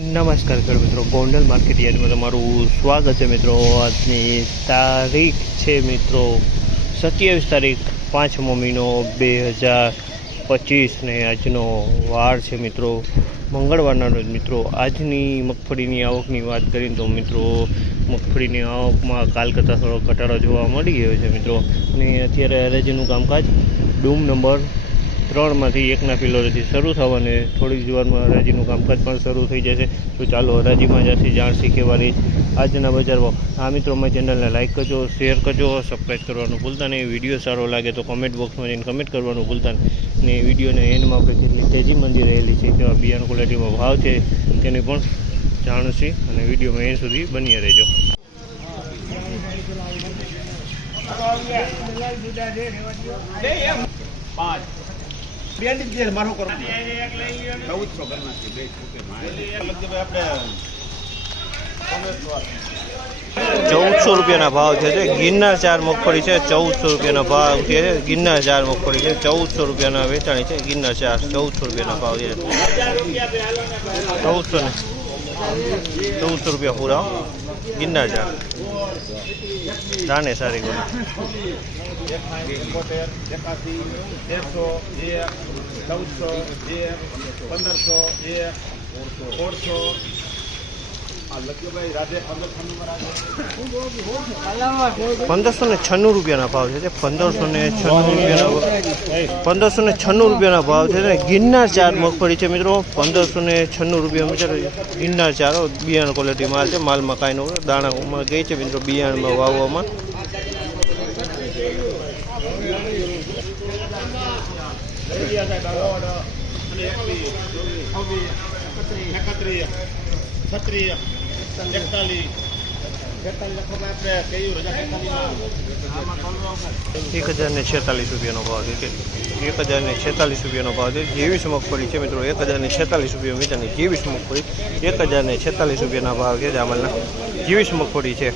નમસ્કાર ખેડૂત મિત્રો, ગોંડલ માર્કેટ યાર્ડમાં તમારું સ્વાગત છે મિત્રો। આજની તારીખ છે મિત્રો 27 તારીખ 5મો મહિનો 2025 ને આજનો વાર છે મિત્રો મંગળવારના રોજ મિત્રો। આજની મગફળીની આવકની વાત કરીએ તો મિત્રો મગફળીની આવકમાં કાલ કરતાં થોડો ઘટાડો જોવા મળી ગયો છે મિત્રો। અને અત્યારે હરાજીનું કામકાજ ડૂમ નંબર 3માંથી 1ના પિલોરેથી શરૂ થવાને થોડીક જ વારમાં હરાજીનું કામકાજ પણ શરૂ થઈ જશે। તો ચાલો હરાજીમાં જશે જાણશી કેવા રહી આજના બજાર ભાવ। આ મિત્રો અમારી ચેનલને લાઇક કરજો, શેર કરજો, સબસ્ક્રાઈબ કરવાનું ભૂલતા નહીં। વિડીયો સારો લાગે તો કોમેન્ટ બોક્સમાં જઈને કમેન્ટ કરવાનું ભૂલતા નહીં। ને વિડીયોને એન્ડમાં આપણે કેટલી તેજી મંદી રહેલી છે, કેવા બિયારણ ક્વોલિટીમાં ભાવ છે તેની પણ જાણશી અને વિડીયોમાં એન્ડ સુધી બની રહેજો। ₹1400 ભાવ છે। ગિરનાર 4 મગફળી છે, ₹1400 ભાવ છે। ગિરનાર 4 મગફળી છે, ₹1400 વેચાણી છે। ગિરનાર 4 ₹1400 ભાવ છે। ₹1400 પૂરા ગિરનાર 4 દાને સારી ગોળી। ₹1596 ભાવ છે। ₹1596 ભાવ છે। ગિરનાર 4 મગફળી છે મિત્રો, ₹1596 ગિરનાર 4 બિયારણ ક્વોલિટી માલ છે। માલમાં કાંઈ નો દાણામાં ગઈ છે મિત્રો બિયારણમાં વાવવામાં। ₹1046 ભાવ છે। ₹1046 ભાવ છે। 23 મગફળી છે મિત્રો, ₹1046 વેચાણી। 23 મગફળી ₹1046 ભાવ છે। જામલના 23 મગફળી છે।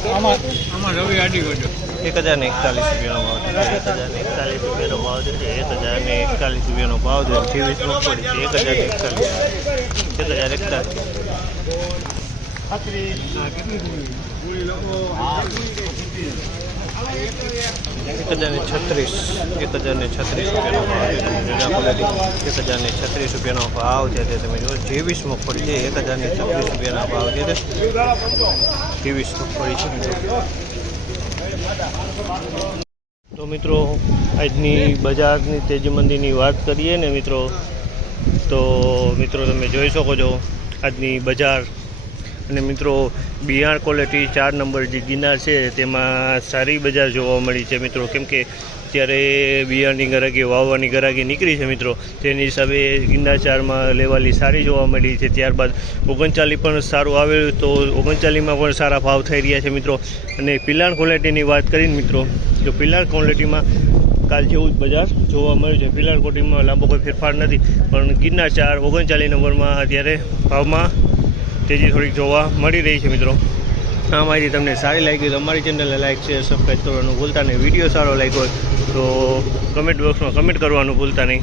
₹1041 ભાવ છે। ₹1041 ભાવ છે। ₹1041 ભાવ છે। 23 મગફળી છે। 1041 ₹1036 ભાવ છે। તમે જો 23 મગફળી છે, ₹1036 ભાવ છે। 23 મગફળી છે મિત્રો। તો મિત્રો આજની બજારની તેજી મંદીની વાત કરીએ ને મિત્રો, તો મિત્રો તમે જોઈ શકો છો આજની બજાર। અને મિત્રો બિયારણ ક્વોલિટી 4 નંબર જે ગિરનાર છે તેમાં સારી બજાર જોવા મળી છે મિત્રો। કેમ કે અત્યારે બિયારણની ગરાગી વાવવાની ગરાગી નીકળી છે મિત્રો, તેની હિસાબે ગિરનાર 4માં લેવાલી સારી જોવા મળી છે। ત્યારબાદ 39 પણ સારું આવેલું, તો 39માં પણ સારા ભાવ થઈ રહ્યા છે મિત્રો। અને પિલાણ ક્વોલિટીની વાત કરીને મિત્રો, તો પિલાણ ક્વોલિટીમાં કાલ જેવું જ બજાર જોવા મળ્યું છે। પિલાણ ક્વોલિટીમાં લાંબો કોઈ ફેરફાર નથી, પણ ગિરનાર 4 39 નંબરમાં અત્યારે ભાવમાં તેજી થોડીક જોવા મળી રહી છે મિત્રો। આ માહિતી તમને સારી લાગી તો અમારી ચેનલને લાઈક, શેર, સબસ્ક્રાઈબ કરવાનું ભૂલતા નહીં। વિડીયો સારો લાગ્યો હોય તો કમેન્ટ બોક્સમાં કમેન્ટ કરવાનું ભૂલતા નહીં।